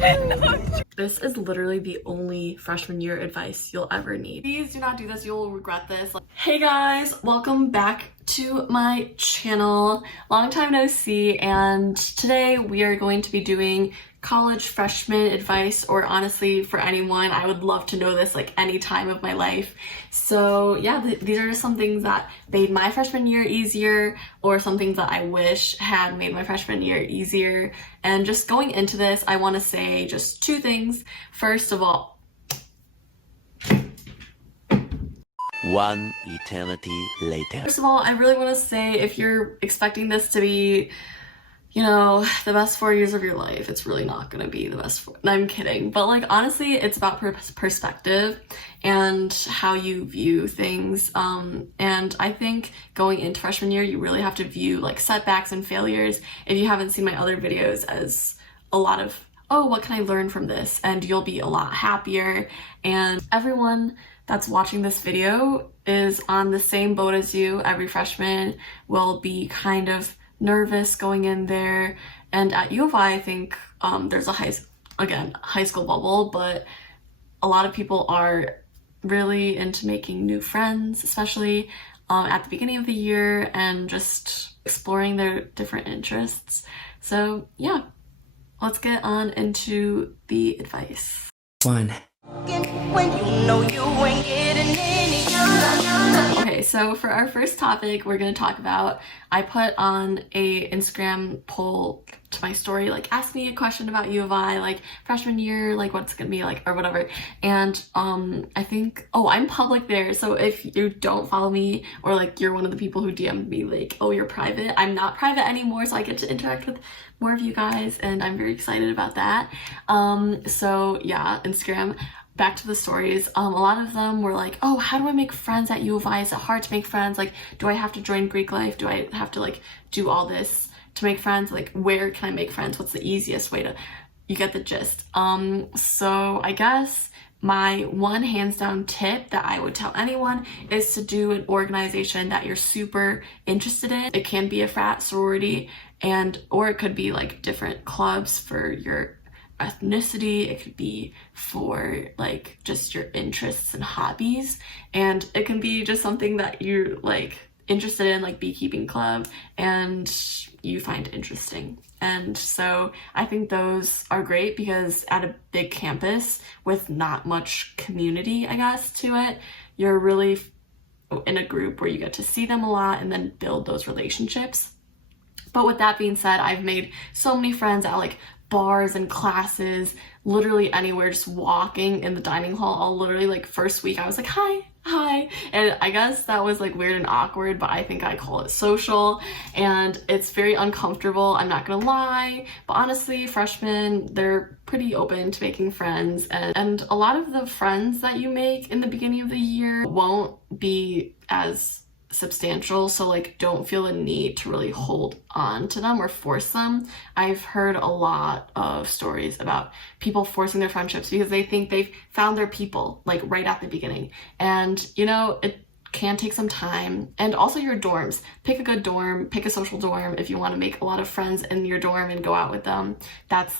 This is literally the only freshman year advice you'll ever need. Please do not do this, you'll regret this. Hey guys, welcome back to my channel. Long time no see, and today we are going to be doing college freshman advice, or honestly for anyone. I would love to know this like any time of my life. So yeah, these are just some things that made my freshman year easier, or some things that I wish had made my freshman year easier. And just going into this, I want to say just two things. First of all, one eternity later. First of all, I really want to say, if you're expecting this to be, you know, the best 4 years of your life, it's really not gonna be the best no, I'm kidding. But like, honestly, it's about perspective and how you view things. And I think going into freshman year, you really have to view like setbacks and failures, if you haven't seen my other videos, as a lot of, oh, what can I learn from this? And you'll be a lot happier. And everyone that's watching this video is on the same boat as you. Every freshman will be kind of nervous going in there. And at U of I think there's a high school bubble, but a lot of people are really into making new friends, especially at the beginning of the year, and just exploring their different interests. So yeah, let's get on into the advice. One. When you know you ain't getting any. Okay, so for our first topic, we're going to talk about, I put on a Instagram poll to my story, like, ask me a question about U of I, like freshman year, like what's gonna be like, or whatever. And I think, oh, I'm public there, so if you don't follow me, or like you're one of the people who DM'd me like, oh, you're private, I'm not private anymore, so I get to interact with more of you guys, and I'm very excited about that. So yeah, Instagram. Back to the stories, a lot of them were like, oh, how do I make friends at U of I? Is it hard to make friends? Like, do I have to join Greek life? Do I have to like do all this to make friends? Like, where can I make friends? What's the easiest way to, you get the gist. So I guess my one hands down tip that I would tell anyone is to do an organization that you're super interested in. It can be a frat, sorority, or it could be like different clubs for your ethnicity. It could be for like just your interests and hobbies, and it can be just something that you're like interested in, like beekeeping club, and you find interesting. And so I think those are great, because at a big campus with not much community, I guess, to it, you're really in a group where you get to see them a lot and then build those relationships. But with that being said, I've made so many friends at like bars and classes, literally anywhere, just walking in the dining hall. I'll literally, like, first week I was like, hi, and I guess that was like weird and awkward, but I think I call it social, and it's very uncomfortable, I'm not gonna lie. But honestly, freshmen, they're pretty open to making friends, and a lot of the friends that you make in the beginning of the year won't be as substantial, so like don't feel the need to really hold on to them or force them. I've heard a lot of stories about people forcing their friendships because they think they've found their people like right at the beginning, and you know, it can take some time. And also your dorms, pick a good dorm, pick a social dorm if you want to make a lot of friends in your dorm and go out with them. That's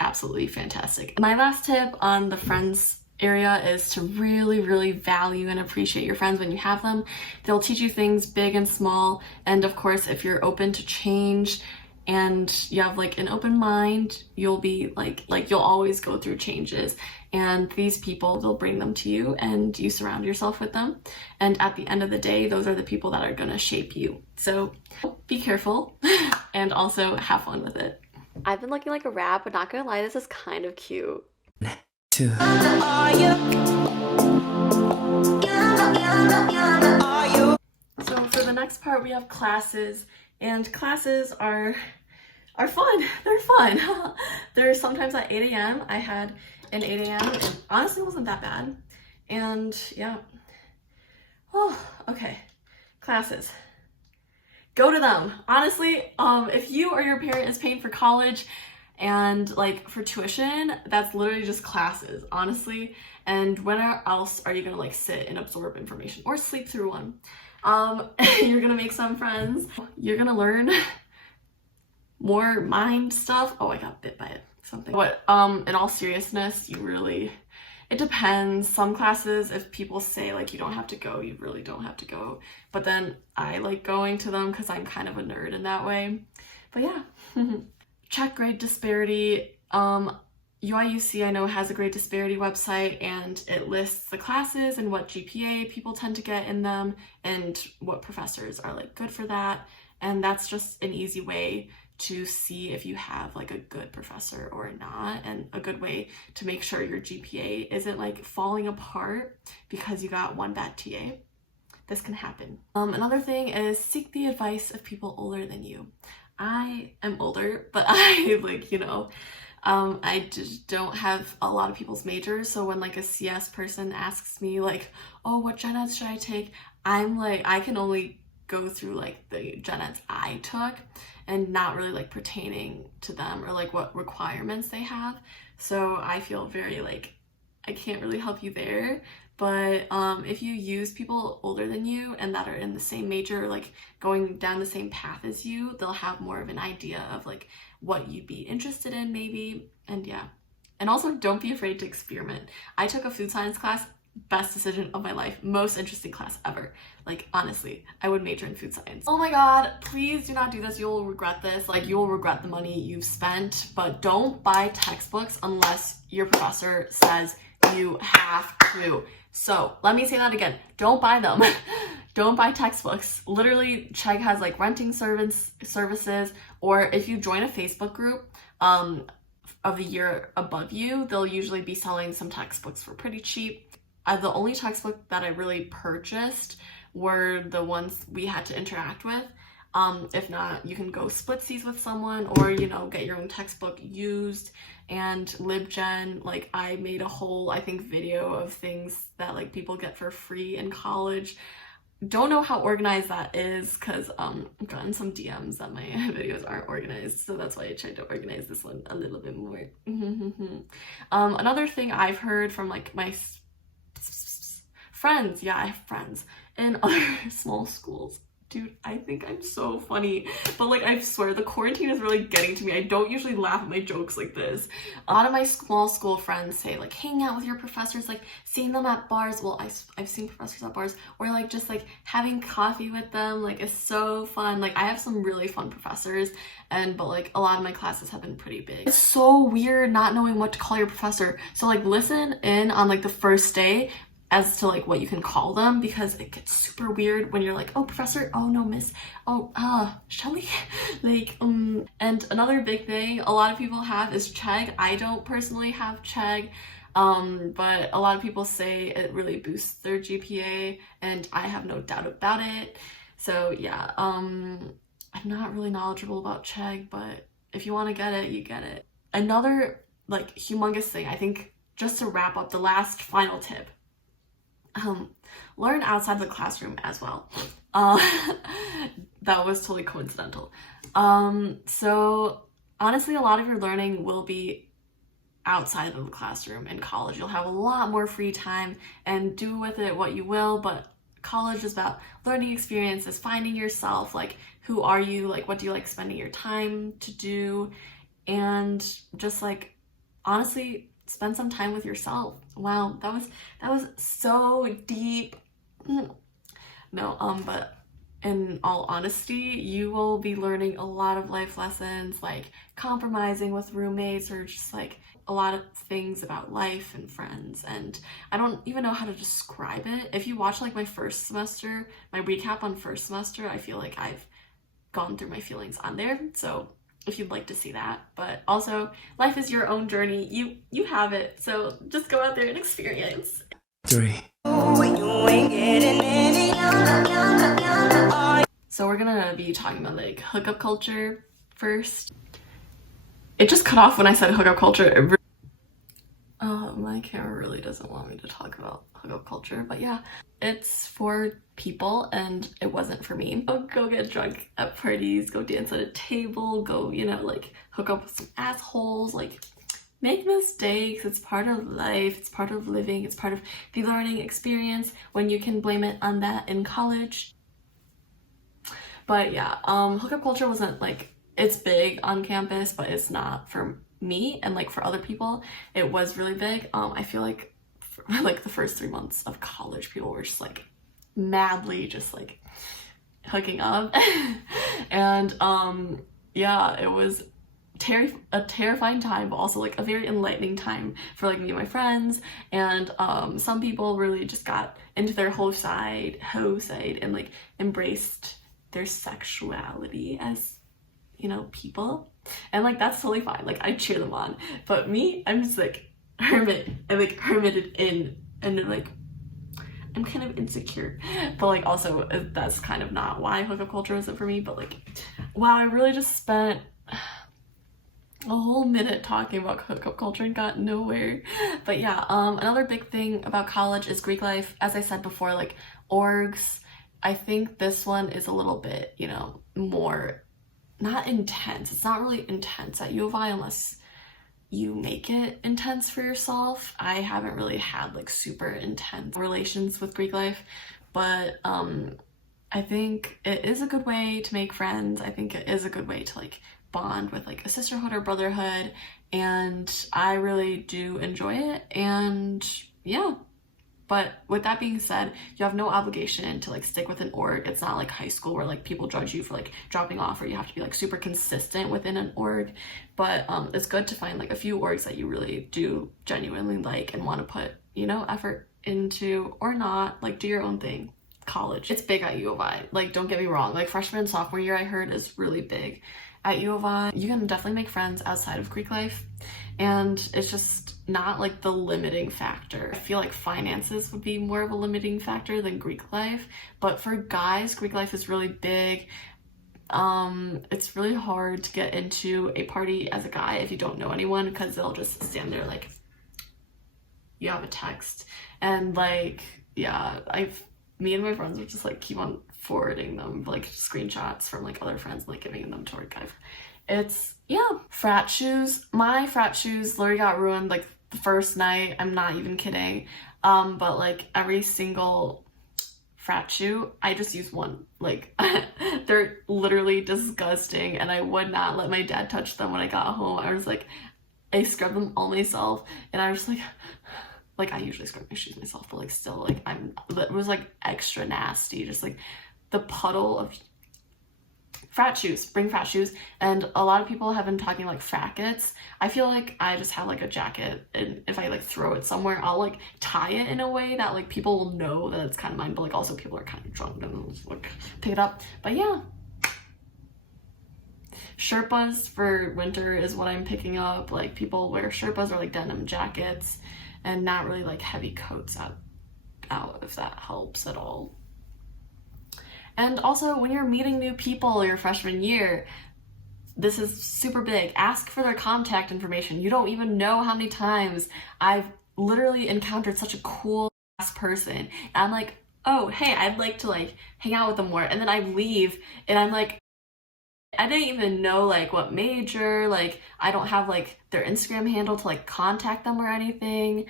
absolutely fantastic. My last tip on the friends area is to really value and appreciate your friends when you have them. They'll teach you things big and small, and of course, if you're open to change and you have like an open mind, you'll be like you'll always go through changes, and these people, they'll bring them to you, and you surround yourself with them, and at the end of the day, those are the people that are gonna shape you. So be careful and also have fun with it. I've been looking like a rat, but not gonna lie, this is kind of cute. Two. So for the next part, we have classes, and classes are fun. They're fun. They're sometimes at 8 a.m. I had an 8 a.m. and honestly it wasn't that bad. And yeah. Oh, okay. Classes. Go to them. Honestly, if you or your parent is paying for college and like for tuition, that's literally just classes, honestly. And when else are you gonna like sit and absorb information or sleep through one? You're gonna make some friends. You're gonna learn more mind stuff. Oh, I got bit by it. something. But in all seriousness, it depends. Some classes, if people say like you don't have to go, you really don't have to go. But then I like going to them because I'm kind of a nerd in that way. But yeah. Check grade disparity. UIUC I know has a grade disparity website, and it lists the classes and what GPA people tend to get in them and what professors are like good for that. And that's just an easy way to see if you have like a good professor or not, and a good way to make sure your GPA isn't like falling apart because you got one bad TA. This can happen. Another thing is seek the advice of people older than you. I am older, but I like, I just don't have a lot of people's majors, so when like a CS person asks me like, oh, what gen eds should I take? I'm like, I can only go through like the gen eds I took and not really like pertaining to them or like what requirements they have. So I feel very like I can't really help you there. But if you use people older than you and that are in the same major, like going down the same path as you, they'll have more of an idea of like what you'd be interested in maybe. And yeah. And also don't be afraid to experiment. I took a food science class, best decision of my life, most interesting class ever. Like honestly, I would major in food science. Oh my god, please do not do this. You'll regret this. Like you'll regret the money you've spent. But don't buy textbooks unless your professor says you have to. So let me say that again. Don't buy them. Don't buy textbooks. Literally, Chegg has like renting services, or if you join a Facebook group of the year above you, they'll usually be selling some textbooks for pretty cheap. The only textbook that I really purchased were the ones we had to interact with. If not, you can go splitsies with someone, or get your own textbook used. And LibGen, like I made a whole I think video of things that like people get for free in college. Don't know how organized that is because I've gotten some DMs that my videos aren't organized, so that's why I tried to organize this one a little bit more. Another thing I've heard from like my friends, yeah, I have friends in other small schools. Dude, I think I'm so funny, but like I swear the quarantine is really getting to me. I don't usually laugh at my jokes like this. A lot of my small school friends say like hang out with your professors, like seeing them at bars. Well, I've seen professors at bars, or like just like having coffee with them, like it's so fun. Like I have some really fun professors, but like a lot of my classes have been pretty big. It's so weird not knowing what to call your professor. So like listen in on like the first day as to like what you can call them, because it gets super weird when you're like, oh professor, oh no miss, oh Shelly, like and another big thing a lot of people have is Chegg. I don't personally have Chegg, but a lot of people say it really boosts their GPA, and I have no doubt about it. So yeah, I'm not really knowledgeable about Chegg, but if you want to get it, you get it. Another like humongous thing, I think, just to wrap up, the last final tip, learn outside the classroom as well. That was totally coincidental. So honestly, a lot of your learning will be outside of the classroom in college. You'll have a lot more free time and do with it what you will, but college is about learning experiences, finding yourself, like who are you, like what do you like spending your time to do, and just like honestly spend some time with yourself. Wow, that was so deep. No, but in all honesty, you will be learning a lot of life lessons, like compromising with roommates, or just like a lot of things about life and friends. And I don't even know how to describe it. If you watch like my first semester, my recap on first semester, I feel like I've gone through my feelings on there. So if you'd like to see that. But also, life is your own journey. You have it. So just go out there and experience. 3. So we're gonna be talking about like hookup culture first. It just cut off when I said hookup culture. My camera really doesn't want me to talk about hookup culture, but yeah, it's for people and it wasn't for me. Go get drunk at parties, go dance at a table, go, like hook up with some assholes, like make mistakes. It's part of life, it's part of living, it's part of the learning experience when you can blame it on that in college. But yeah, hookup culture wasn't like, it's big on campus, but it's not for me and like for other people it was really big. I feel like for, like the first 3 months of college people were just like madly just like hooking up and yeah, it was a terrifying time, but also like a very enlightening time for like me and my friends. And some people really just got into their whole side and like embraced their sexuality as, you know, people, and like that's totally fine. Like I cheer them on, but me, I'm just like hermited in, and then like I'm kind of insecure, but like also that's kind of not why hookup culture isn't for me. But like, wow, I really just spent a whole minute talking about hookup culture and got nowhere. But yeah, another big thing about college is Greek life. As I said before, like orgs, I think this one is a little bit, you know, more not intense. It's not really intense at U of I unless you make it intense for yourself. I haven't really had like super intense relations with Greek life, but I think it is a good way to make friends. I think it is a good way to like bond with like a sisterhood or brotherhood, and I really do enjoy it. And yeah, but with that being said, you have no obligation to like stick with an org. It's not like high school where like people judge you for like dropping off, or you have to be like super consistent within an org. But it's good to find like a few orgs that you really do genuinely like and want to put, you know, effort into, or not, like do your own thing. College, it's big at U of I. Like don't get me wrong, like freshman and sophomore year I heard is really big at U of I. You can definitely make friends outside of Greek life, and it's just not like the limiting factor. I feel like finances would be more of a limiting factor than Greek life, but for guys, Greek life is really big. It's really hard to get into a party as a guy if you don't know anyone, because they'll just stand there like you have a text, and like yeah, me and my friends would just like keep on forwarding them like screenshots from like other friends and like giving them to our guys. It's yeah. Frat shoes, my frat shoes literally got ruined like the first night. I'm not even kidding. But like every single frat shoe, I just use one. Like they're literally disgusting, and I would not let my dad touch them when I got home. I was like, I scrubbed them all myself, and I was like I usually scrub my shoes myself, but like still like it was like extra nasty, just like the puddle of frat shoes. Bring frat shoes. And a lot of people have been talking like jackets. I feel like I just have like a jacket, and if I like throw it somewhere, I'll like tie it in a way that like people will know that it's kind of mine, but like also people are kind of drunk and like pick it up. But yeah, Sherpas for winter is what I'm picking up. Like people wear Sherpas or like denim jackets, and not really like heavy coats out if that helps at all. And also when you're meeting new people your freshman year, this is super big. Ask for their contact information. You don't even know how many times I've literally encountered such a cool ass person, and I'm like, oh hey, I'd like to like hang out with them more, and then I leave and I'm like, I didn't even know like what major, like I don't have like their Instagram handle to like contact them or anything.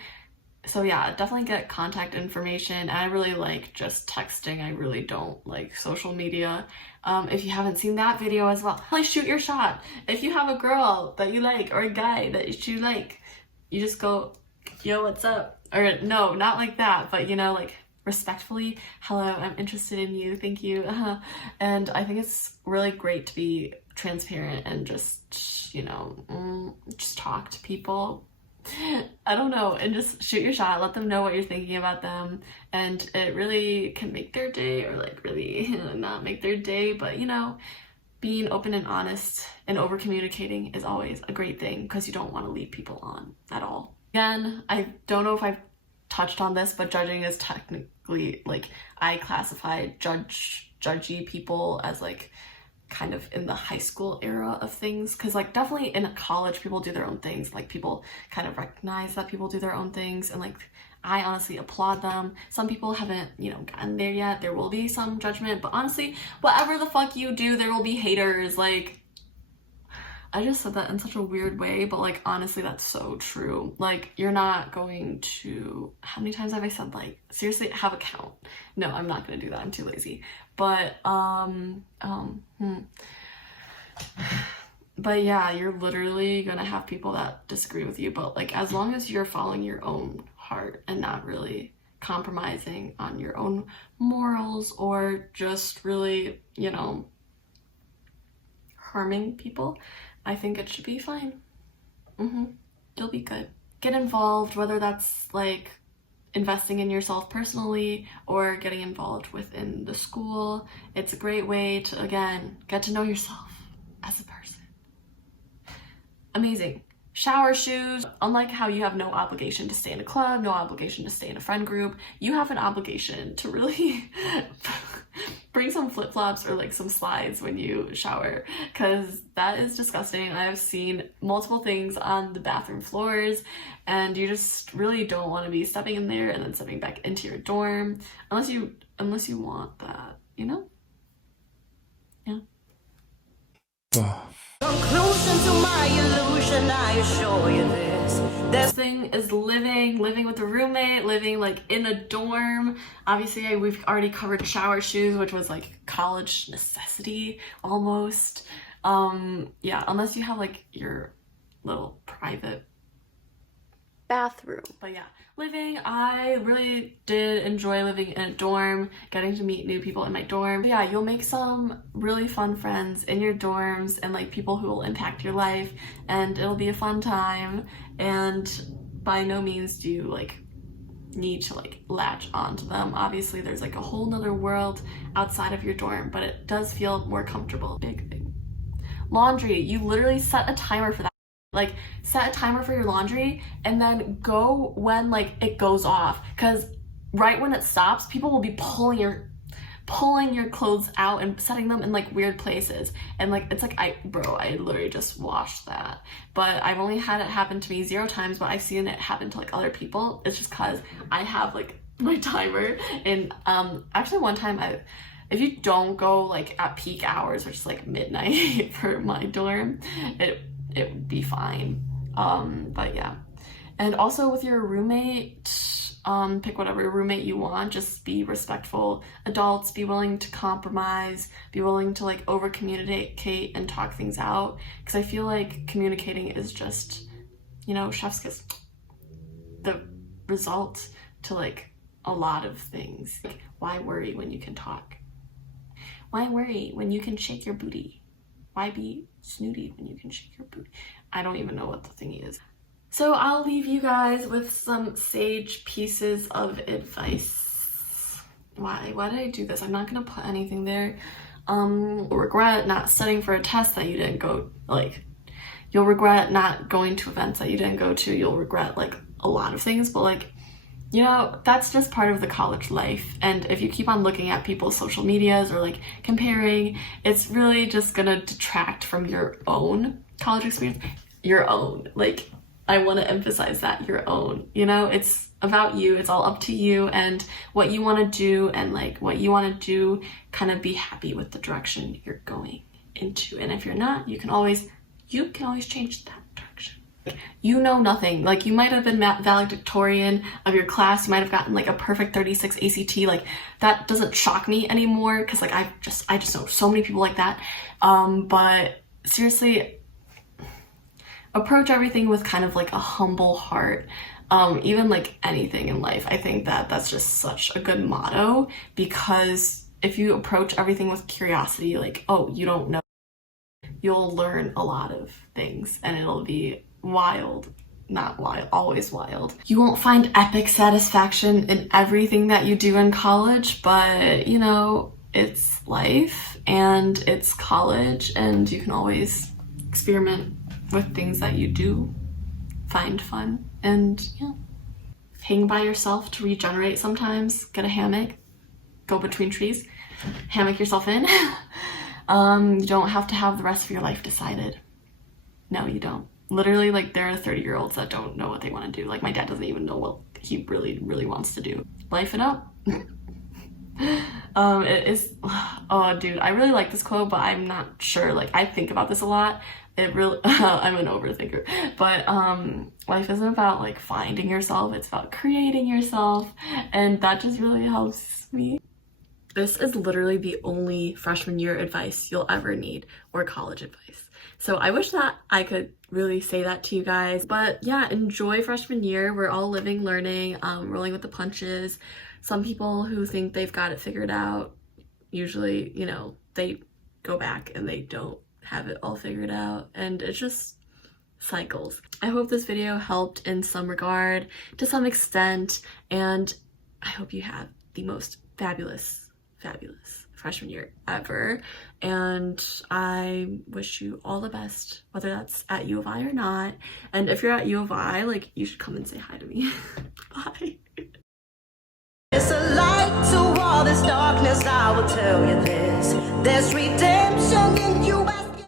So yeah, definitely get contact information. I really like just texting. I really don't like social media. If you haven't seen that video as well, like shoot your shot. If you have a girl that you like or a guy that you like, you just go, yo, what's up? Or no, not like that, but you know, like respectfully, hello, I'm interested in you, thank you. And I think it's really great to be transparent and just, you know, just talk to people. I don't know, and just shoot your shot, let them know what you're thinking about them, and it really can make their day, or like really not make their day, but you know, being open and honest and over communicating is always a great thing, because you don't want to lead people on at all. Again, I don't know if I've touched on this, but judging is technically like, I classify judgy people as like kind of in the high school era of things, because like definitely in college people do their own things, like people kind of recognize that people do their own things, and like I honestly applaud them. Some people haven't, you know, gotten there yet. There will be some judgment, but honestly, whatever the fuck you do, there will be haters. Like, I just said that in such a weird way, but like honestly that's so true. Like you're not going to, how many times have I said like, seriously, have a count? No, I'm not gonna do that, I'm too but But yeah, you're literally gonna have people that disagree with you, but like as long as you're following your own heart and not really compromising on your own morals or just really, you know, harming people, I think it should be fine. You'll be good. Get involved, whether that's like investing in yourself personally or getting involved within the school. It's a great way to, again, get to know yourself as a person. Amazing. Shower shoes. Unlike how you have no obligation to stay in a club, no obligation to stay in a friend group, you have an obligation to really bring some flip-flops or like some slides when you shower, because that is disgusting. I have seen multiple things on the bathroom floors and you just really don't want to be stepping in there and then stepping back into your dorm unless you want that, you know? Yeah. Conclusion to my illusion, I assure you this. This thing is living with a roommate, living like in a dorm. Obviously, we've already covered shower shoes, which was like college necessity almost. Yeah, unless you have like your little private bathroom. But yeah, I really did enjoy living in a dorm, getting to meet new people in my dorm. But yeah, you'll make some really fun friends in your dorms and like people who will impact your life, and it'll be a fun time. And by no means do you like need to like latch onto them. Obviously there's like a whole nother world outside of your dorm, but it does feel more comfortable. Big thing. Laundry, you literally set a timer for that. Like set a timer for your laundry and then go when like it goes off, because right when it stops, people will be pulling your clothes out and setting them in like weird places, and like it's like I literally just washed that. But I've only had it happen to me 0 times, but I've seen it happen to like other people. It's just because I have like my timer. And actually one time if you don't go like at peak hours, which is like midnight for my dorm, it would be fine. But yeah. And also with your roommate, pick whatever roommate you want. Just be respectful adults, be willing to compromise, be willing to like over communicate and talk things out, because I feel like communicating is just, you know, chef's kiss, the result to like a lot of things. Like, why worry when you can talk? Why worry when you can shake your booty? Why be snooty when you can shake your booty? I don't even know what the thingy is. So I'll leave you guys with some sage pieces of advice. Why did I do this? I'm not gonna put anything there. Regret not studying for a test that you didn't go, like, you'll regret not going to events that you didn't go to. You'll regret like a lot of things, but like, you know, that's just part of the college life. And if you keep on looking at people's social medias or like comparing, it's really just gonna detract from your own college experience. Your own, like, I want to emphasize that, your own, you know, it's about you. It's all up to you and what you want to do, and like what you want to do, kind of be happy with the direction you're going into. And if you're not, you can always change that direction. You know nothing. Like, you might have been valedictorian of your class, you might have gotten like a perfect 36 ACT. Like, that doesn't shock me anymore, because like I just know so many people like that. But seriously, approach everything with kind of like a humble heart. Even like anything in life, I think that that's just such a good motto, because if you approach everything with curiosity, like, oh, you don't know, you'll learn a lot of things, and it'll be wild. Not wild, always wild. You won't find epic satisfaction in everything that you do in college, but you know, it's life and it's college, and you can always experiment with things that you do find fun. And yeah, hang by yourself to regenerate sometimes. Get a hammock, go between trees, hammock yourself in. You don't have to have the rest of your life decided. No, you don't. Literally, like, there are 30-year-olds that don't know what they want to do. Like, my dad doesn't even know what he really, really wants to do. Life it up. It is, oh dude, I really like this quote, but I'm not sure. Like, I think about this a lot. It really, I'm an overthinker, but life isn't about like finding yourself, it's about creating yourself, and that just really helps me. This is literally the only freshman year advice you'll ever need, or college advice. So I wish that I could really say that to you guys. But yeah, enjoy freshman year. We're all living, learning, rolling with the punches. Some people who think they've got it figured out, usually, you know, they go back and they don't have it all figured out. And it's just cycles. I hope this video helped in some regard, to some extent. And I hope you have the most fabulous freshman year ever, and I wish you all the best, whether that's at U of I or not. And if you're at U of I, like, you should come and say hi to me. Bye. It's a light to all this darkness, I will tell you this. There's redemption in you.